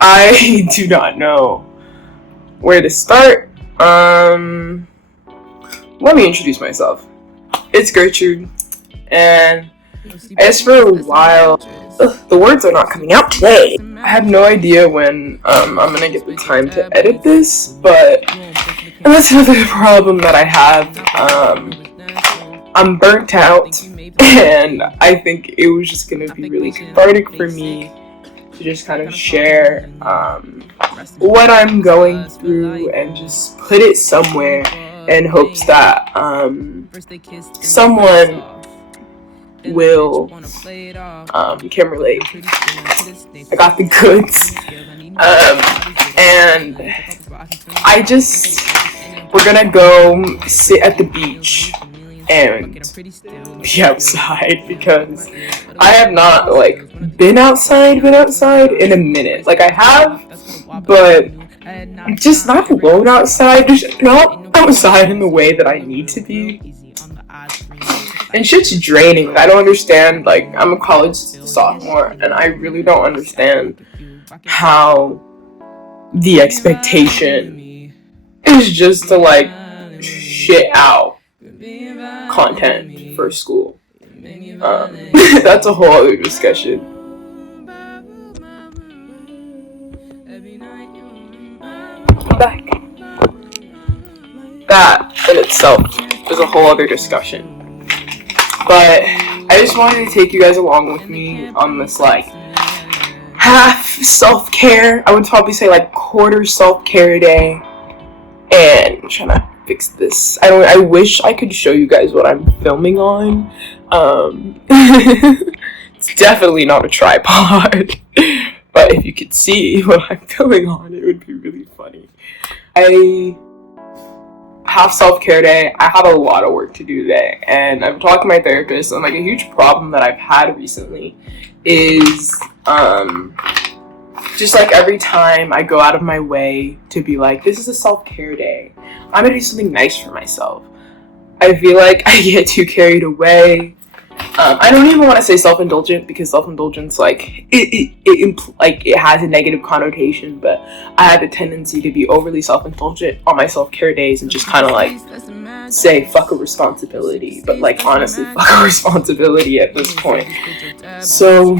I do not know where to start. Let me introduce myself. It's Gertrude, and I guess for a while, the words are not coming out today. I have no idea when I'm gonna get the time to edit this, but that's another problem that I have. I'm burnt out, and I think it was just gonna be really cathartic for me to just kind of share what I'm going through and just put it somewhere in hopes that someone will can relate. I got the goods, and we're gonna go sit at the beach and be outside because I have not been outside in a minute. Like I have, but just not alone outside, just not outside in the way that I need to be. And shit's draining. I don't understand. Like, I'm a college sophomore, and I really don't understand how the expectation is just to shit out content for school. That's a whole other discussion. I'm back. That in itself is a whole other discussion. But I just wanted to take you guys along with me on this half self-care. I would probably say quarter self-care day. And I'm trying to fix this. I wish I could show you guys what I'm filming on. It's definitely not a tripod. But if you could see what I'm filming on, it would be really funny. Half self-care day. I have a lot of work to do today, and I'm talking to my therapist, and a huge problem that I've had recently is just every time I go out of my way to be this is a self-care day, I'm gonna do something nice for myself, I feel like I get too carried away. I don't even want to say self-indulgent because self-indulgence it has a negative connotation, but I have a tendency to be overly self-indulgent on my self-care days and just kind of say fuck a responsibility, but honestly fuck a responsibility at this point. So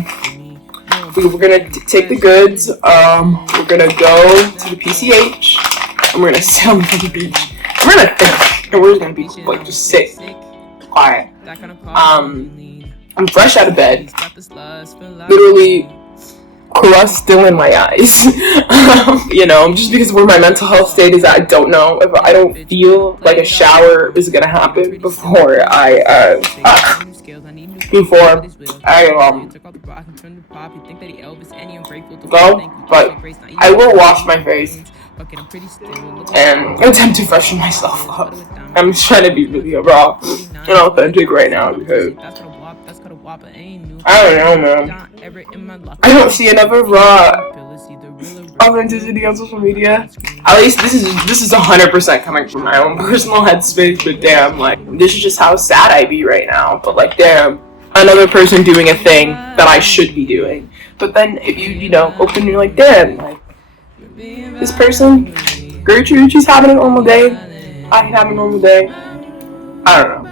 we're gonna take the goods. We're gonna go to the PCH and we're gonna sit on the beach. We're gonna think, and we're just gonna be just sit quiet. I'm fresh out of bed, literally crust still in my eyes. Just because where my mental health state is at, I don't know if I don't feel like a shower is gonna happen before I go, but I will wash my face and attempt to freshen myself up. I'm just trying to be really raw and authentic right now because I don't know, man. I don't see enough of raw authenticity on social media. At least this is 100% coming from my own personal headspace. But damn, this is just how sad I be right now. But damn, another person doing a thing that I should be doing. But then if you open, you're damn, this person, Gertrude, she's having a normal day. I have a normal day. I don't know.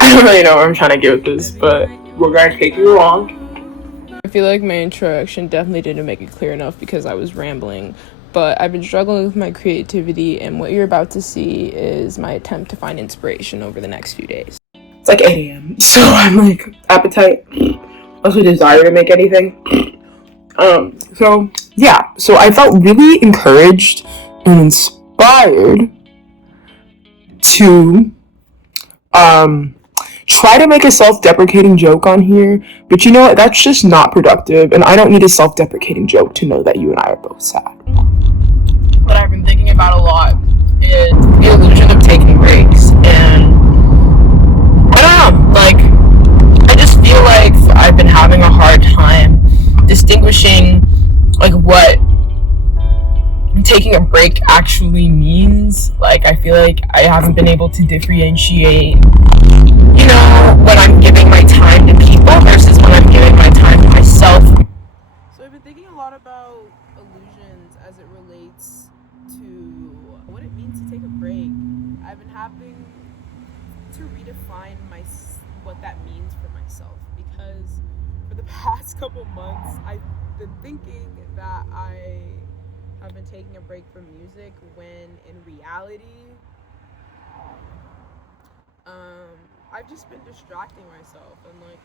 I don't really know where I'm trying to get with this, but we're gonna take you along. I feel like my introduction definitely didn't make it clear enough because I was rambling, but I've been struggling with my creativity, and what you're about to see is my attempt to find inspiration over the next few days. It's 8 a.m. So I'm appetite, also desire to make anything. So I felt really encouraged and inspired to try to make a self-deprecating joke on here, but you know what, that's just not productive, and I don't need a self-deprecating joke to know that you and I are both sad. What I've been thinking about a lot is the illusion of taking breaks, and I don't know, I just feel like I've been having a hard time distinguishing what taking a break actually means. I feel like I haven't been able to differentiate, when I'm giving my time to people versus when I'm giving my time to myself. So I've been thinking a lot lot about illusions as it relates to what it means to take a break. I've been having to redefine what that means for myself, because for the past couple months I've been thinking that I have been taking a break from music, when in reality I've just been distracting myself. And like,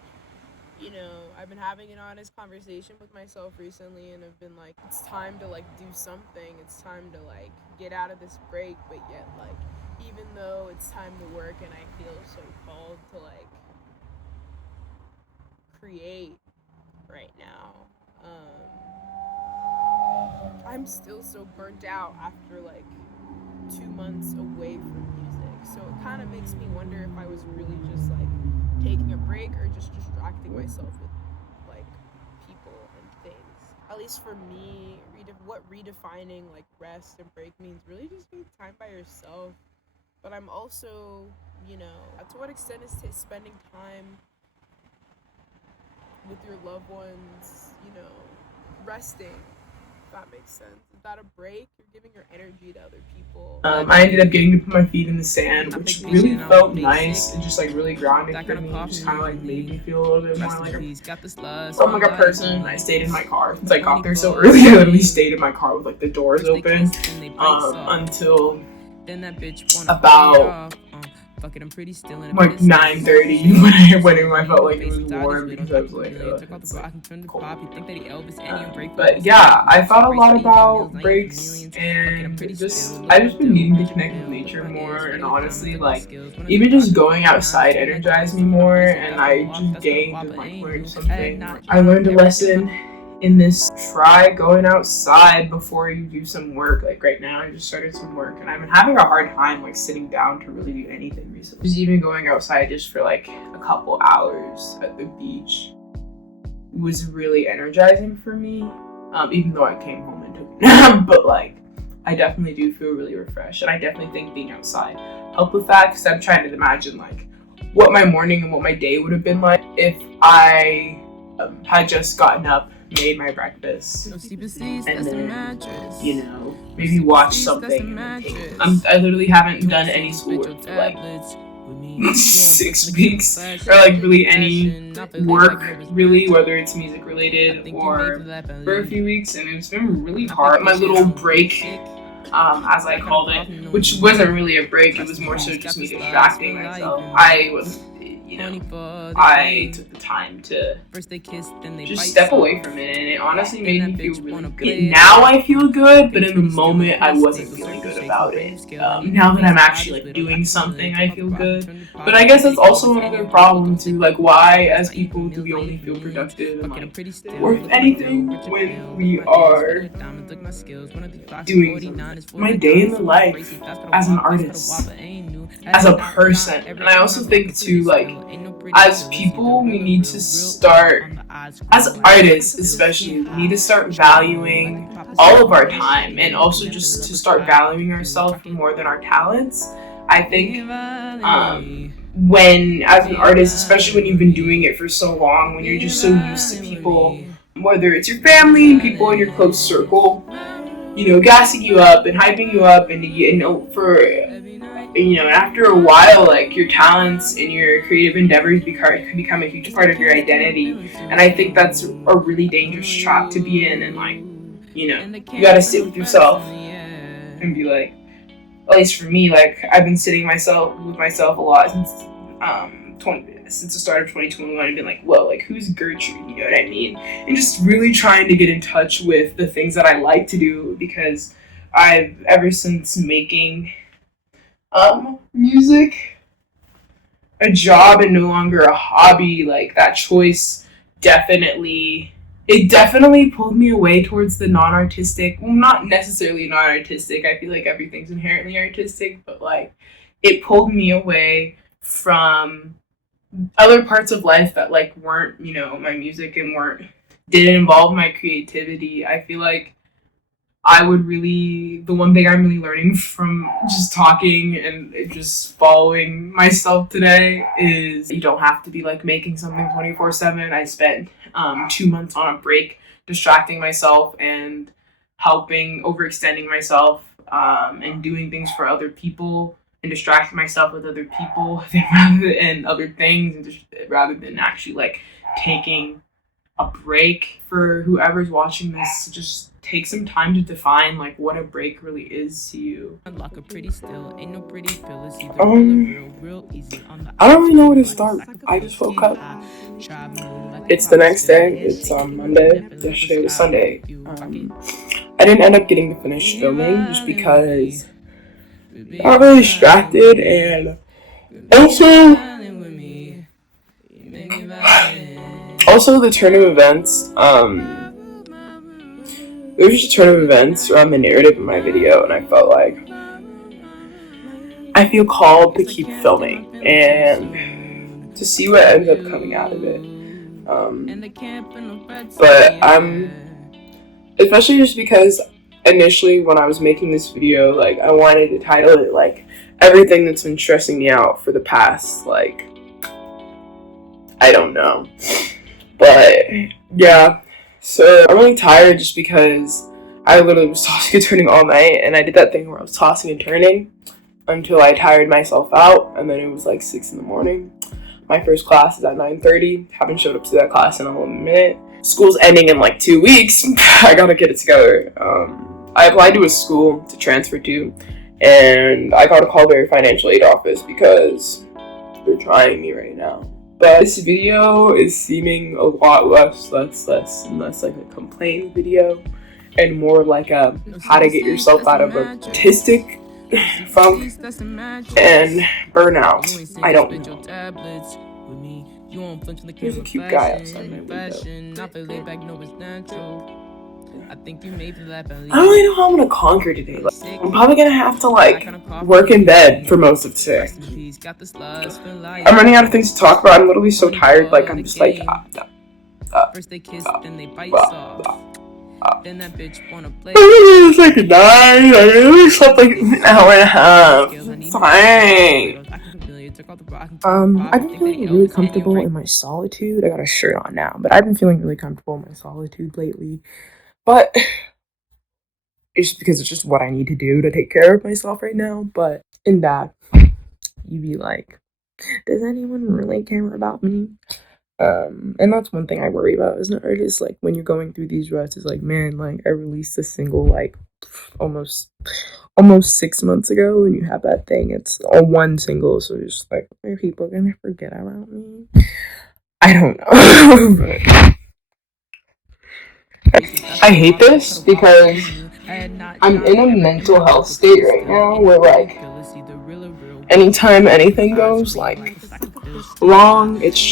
I've been having an honest conversation with myself recently, and I've been like, it's time to like do something. It's time to like get out of this break, but yet like, even though it's time to work and I feel so called to like create right now, I'm still so burnt out after like 2 months away from music. So it kind of makes me wonder if I was really just like taking a break, or just distracting myself with like people and things. At least for me, what redefining like rest and break means really just being time by yourself. But I'm also, to what extent is spending time with your loved ones, resting, if that makes sense. Is that a break? You're giving your energy to other people. I ended up getting to put my feet in the sand, which really felt nice and just like really grounding for me. Just kind of like made me feel a little bit more like a person. I stayed in my car since I got there so early. I literally stayed in my car with like the doors open until about like 9:30 when I felt like it was warm, because I was like, it's like cold. But yeah, I thought a lot about breaks, and I've just been needing to connect with nature more, and honestly, like, even just going outside energized me more, and I just gained and like learned something. I learned a lesson in this: try going outside before you do some work. Like right now I just started some work, and I've been having a hard time like sitting down to really do anything recently. Just even going outside just for like a couple hours at the beach was really energizing for me, even though I came home and took a nap. But like, I definitely do feel really refreshed, and I definitely think being outside helped with that, because I'm trying to imagine like what my morning and what my day would have been like if I had just gotten up, made my breakfast, and then, maybe watch something. I literally haven't done any schoolwork for like 6 weeks, or like really any work, really, whether it's music related or for a few weeks, and it's been really hard. My little break, as I called it, which wasn't really a break, it was more so just me distracting myself. I took the time to just step away from it, and it honestly made me feel really good. Now I feel good, but in the moment I wasn't feeling good about it. Now that I'm actually like doing something, I feel good. But I guess that's also another problem too. Like, why as people do we only feel productive and like worth anything when we are doing something? My day in the life as an artist, as a person, and I also think too, like, as people, we need to start, as artists especially, we need to start valuing all of our time, and also just to start valuing ourselves more than our talents. I think when, as an artist, especially when you've been doing it for so long, when you're just so used to people, whether it's your family, people in your close circle, gassing you up and hyping you up, and after a while, like, your talents and your creative endeavors become a huge part of your identity. And I think that's a really dangerous trap to be in. And like, you gotta sit with yourself and be like, at least for me, like, I've been sitting with myself a lot since the start of 2021, and been like, whoa, like, who's Gertrude? You know what I mean? And just really trying to get in touch with the things that I like to do, because ever since making music a job and no longer a hobby, like, that choice definitely pulled me away towards the non-artistic. Well, not necessarily non-artistic, I feel like everything's inherently artistic, but like, it pulled me away from other parts of life that like weren't, my music, and didn't involve my creativity. I feel like the one thing I'm really learning from just talking and just following myself today is you don't have to be like making something 24/7. I spent 2 months on a break distracting myself and helping overextending myself and doing things for other people and distracting myself with other people and other things and rather than actually like taking a break. For whoever's watching this to just take some time to define like what a break really is to you. I don't really know where to start. I just woke up. It's the next day. It's Monday. Yesterday was Sunday. I didn't end up getting to finish filming just because I got really distracted, and also the turn of events. There was just a turn of events around the narrative in my video, and I felt like I feel called to keep filming and to see what ends up coming out of it. But I'm especially just because initially when I was making this video, like I wanted to title it like everything that's been stressing me out for the past, like, I don't know. But yeah, so I'm really tired just because I literally was tossing and turning all night, and I did that thing where I was tossing and turning until I tired myself out, and then it was like 6 in the morning. My first class is at 9:30. Haven't showed up to that class in a minute. School's ending in like 2 weeks. I gotta get it together. I applied to a school to transfer to, and I got a call their financial aid office because they're trying me right now. But this video is seeming a lot less and less like a complaint video and more like a how to get yourself out of a artistic funk and burnout. I don't know. There's a cute guy outside my window. I don't really know how I'm gonna conquer today. Like, I'm probably gonna have to like work in bed for most of today. I'm running out of things to talk about. I'm literally so tired. Like I'm just like it's like 9. I really slept like an hour and a half. Fine. I've been feeling really comfortable in my solitude. I got a shirt on now, but I've been feeling really comfortable in my solitude lately. But it's because it's just what I need to do to take care of myself right now. But in that, you be like, does anyone really care about me? And that's one thing I worry about as an artist. Like when you're going through these ruts, it's like, man, like I released a single like almost 6 months ago, and you have that thing. It's a one single, so you're just like, are people gonna forget about me? I don't know. I hate this because I'm in a mental health state right now where like anytime anything goes like wrong, it's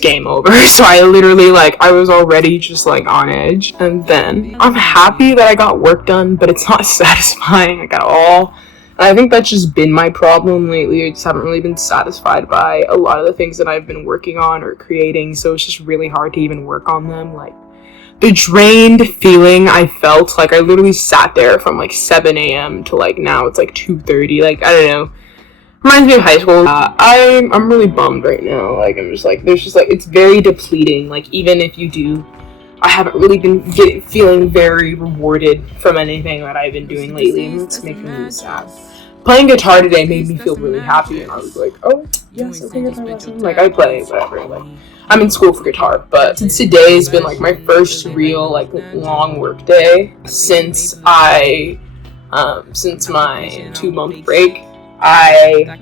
game over. So I literally like I was already just like on edge, and then I'm happy that I got work done, but it's not satisfying like at all. And I think that's just been my problem lately. I just haven't really been satisfied by a lot of the things that I've been working on or creating, so it's just really hard to even work on them. Like the drained feeling I felt, like I literally sat there from like 7 a.m. to like now it's like 2:30. Like I don't know. Reminds me of high school. I'm really bummed right now. Like I'm just like there's just like it's very depleting. Like even if you do, I haven't really been feeling very rewarded from anything that I've been doing lately, and it's making me really sad. Playing guitar today made me feel really happy, and I was like, oh yes, okay, guitar lesson. Like I play whatever. Like I'm in school for guitar, but since today has been like my first real like long work day since my 2-month break. I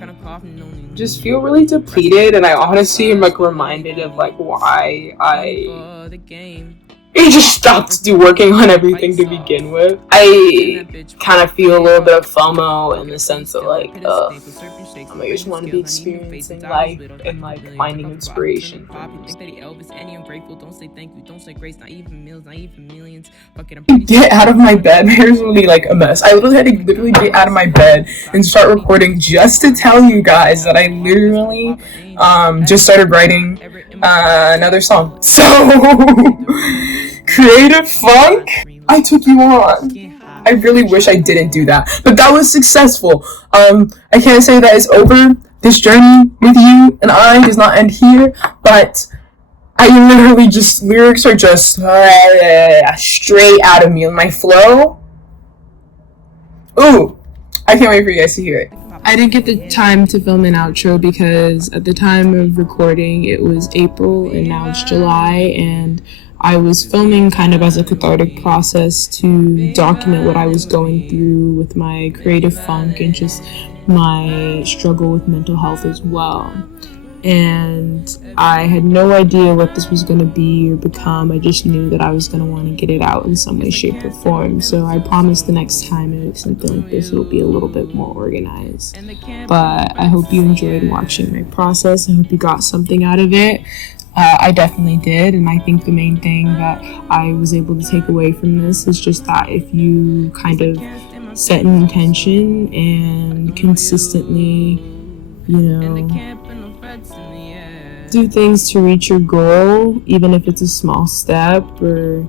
just feel really depleted, and I honestly am like reminded of like why I just stopped working on everything to begin with. I kind of feel a little bit of FOMO in the sense that like I just want to be experiencing life and like finding inspiration. Get out of my bed. Here's really like a mess. I literally had to get out of my bed and start recording just to tell you guys that I literally just started writing another song. So creative funk I took you on. I really wish I didn't do that, but that was successful. I can't say that it's over. This journey with you and I does not end here, but I literally just, lyrics are just straight out of me in my flow. Ooh, I can't wait for you guys to hear it. I didn't get the time to film an outro because at the time of recording it was April and now it's July, and I was filming kind of as a cathartic process to document what I was going through with my creative funk and just my struggle with mental health as well. And I had no idea what this was going to be or become. I just knew that I was going to want to get it out in some way, shape, or form. So I promised the next time I make something like this, it'll be a little bit more organized. But I hope you enjoyed watching my process. I hope you got something out of it. I definitely did, and I think the main thing that I was able to take away from this is just that if you kind of set an intention and consistently, do things to reach your goal, even if it's a small step or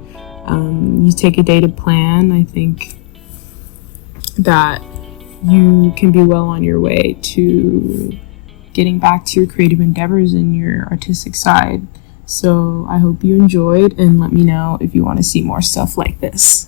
you take a day to plan, I think that you can be well on your way to getting back to your creative endeavors and your artistic side. So I hope you enjoyed, and let me know if you want to see more stuff like this.